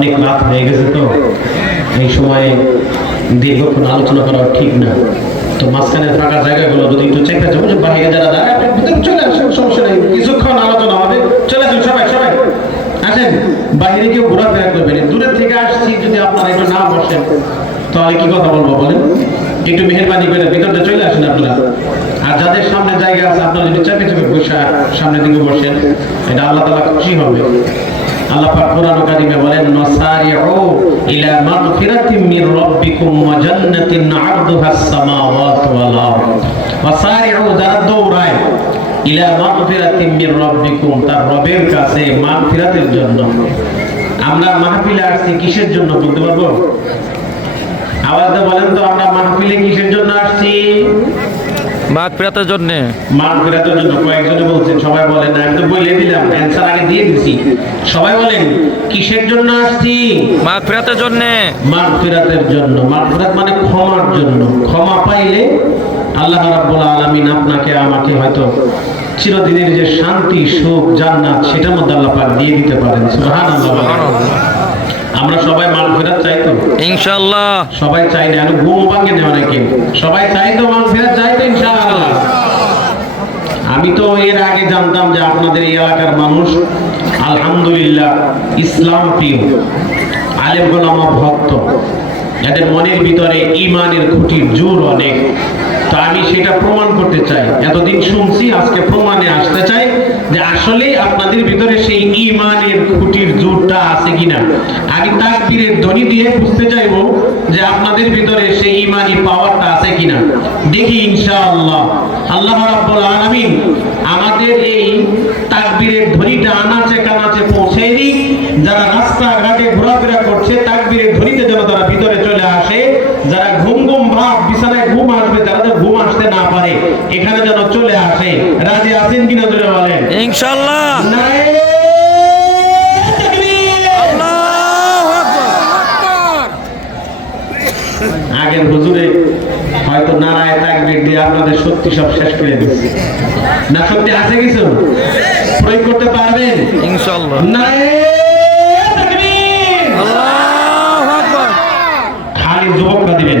অনেক রাত হয়ে গেছে তো। এই সময়ে দীর্ঘক্ষণ আলোচনা করা ঠিক না। তো মাঝখানে ফাঁকা জায়গাগুলো যদি একটু চেক আছে বুঝে বাইরে যারা দাঁড়ায় চলে আসেন সমস্যা নেই। কিছুক্ষণ আলোচনা হবে। চলে আসুন সবাই সবাই। আসেন। বাইরে কেউ ঘোরাফেরা করবেন না। দূরের থেকে আসছি যদি আপনারা একটু না বসেন, তাহলে কি কথা বলব বলেন? একটু মেহরবানি করে ভিতরটা চলে আসেন আপনারা। আর যাদের সামনে জায়গা আছে, আপনারা যদি চাপে চাপে বসে সামনের দিকে বসেন, এটা আল্লাহ তালা খুশি হবে। আমরা মাহফিলে আসছি কিসের জন্য বলতে পারব? আওয়াজে বলেন তো, আমরা মাহফিলে কিসের জন্য আসছি? মাঘ ফেরাতের জন্যে। মাগফিরাতের জন্য কয়েকজনে বলছেন সবাই বলেন না তো বলে দিলাম অ্যান্সার আগে দিয়ে দিছি। সবাই বলেন কিসের জন্য আসছি? মাঘ ফেরাতের জন্যে। মাগফিরাতের জন্য মাগফিরাত মানে ক্ষমার জন্য। ক্ষমা পাইলে আল্লাহ রাব্বুল আলামিন আপনাকে আমাকে হয়তো চিরদিনের যে শান্তি সুখ জান্নাত সেটার মধ্যে আল্লাহ পাক দিয়ে দিতে পারেন। সুবহানাল্লাহ। আমরা সবাই মাগফিরাত চাই তো। ইনশাল্লাহ সবাই চাই না আর ঘুম ভাঙে নেওয়া নাকি? সবাই চাই তো মাগফিরাত চাই তো ইনশাআল্লাহ। আমি তো এর আগে জানতাম যে আপনাদের এই এলাকার মানুষ আলহামদুলিল্লাহ ইসলাম প্রিয় আলেম গোলামা ভক্ত। এদের মনের ভিতরে ইমানের খুঁটির জোর অনেক। আমি সেটা প্রমাণ করতে চাই। এতদিন শুনছি, আজকে প্রমাণে আসতে চাই যে আসলে আপনাদের ভিতরে সেই ইমানের খুঁটির জোরটা আছে কিনা। আমি তাকবীরের ধ্বনি দিয়ে বুঝতে চাইব যে আপনাদের ভিতরে সেই ইমানি পাওয়ারটা আছে কিনা। দেখি ইনশাআল্লাহ। আল্লাহ রাব্বুল আলামিন আমাদের এই তাকবীরের ধ্বনিটা আনাচে কানাচে পৌঁছে দিক। যারা রাস্তাঘাটে ঘোরাফেরা করছে, তাকবীরের ধ্বনিতে যেন তারা ভিতরে চলে আসে যারা ঘুম ঘুম ভাব বিছানায় ঘুম আসবে যারা তো ঘুম আসতে না পারে এখানে যেন চলে আসে রাজি আছেন কিনা জোরে বলেন ইনশাল্লাহ নারে তাকবীর! আল্লাহু আকবার। আগের হুজুরে হয়তো নারায় তাকবীর দিয়ে আপনাদের সত্যি সব শেষ করে দিচ্ছে না সত্যি আছে কিছু প্রয়োগ করতে পারবেন ইনশাল্লাহ নারায় তাকবীর! আল্লাহু আকবার। খালি যুবকরা দিবেন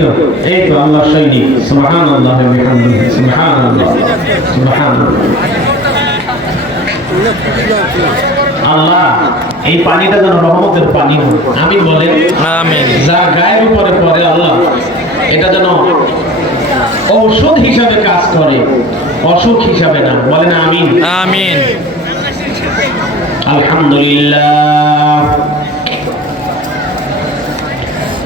তো এই তো আল্লাহ সৈনিক। সুবহানাল্লাহ ওয়া বিহামদিহি সুবহানাল্লাহ সুবহানাল্লাহ। আল্লাহ এই পানিটা যেন রহমতের পানি আমি আমিন। যা গায়ের উপরে পড়ে আল্লাহ এটা যেন ঔষধ হিসাবে কাজ করে অসুখ হিসাবে না। বলেন আমিন। আমিন। আলহামদুলিল্লাহ।